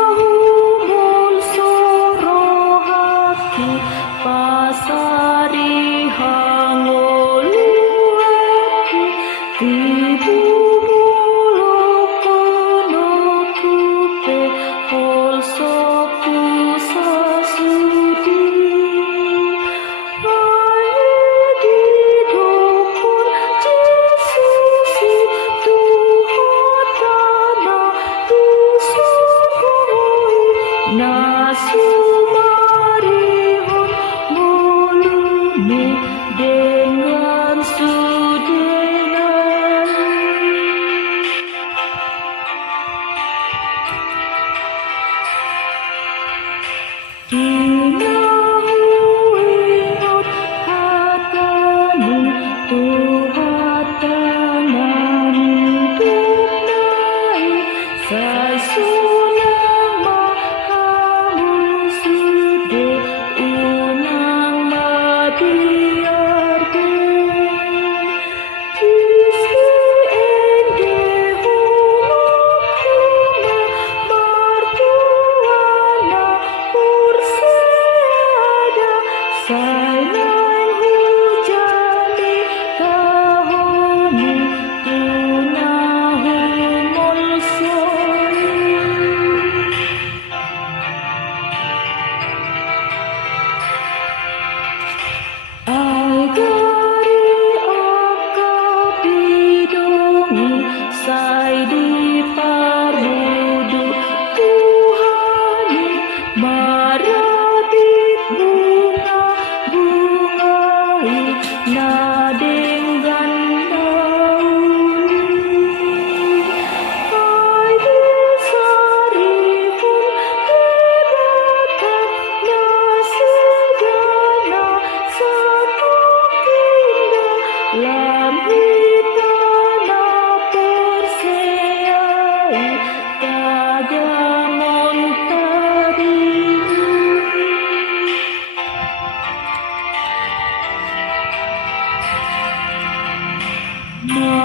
Dinahumul sorohake pasari hangoluake tibubulukono kupe holsoku sasudi didukun Jesusi tuhatana tusukoi nasumarihon mulune dengan sudenan Dinahuingot hatanu tuhatanan tunai sasunang mahamusude unang madiarbe Disi ende hulokuna martuana purseada sainai hujani tahoni tunahumul soi Agari akabidongi saidi parudu Tuhani marabit bunga-bungai nadeng gandauli Hai disaripun hebatan nasidana sakukinda lambitana perseai tagamon tadinu Ma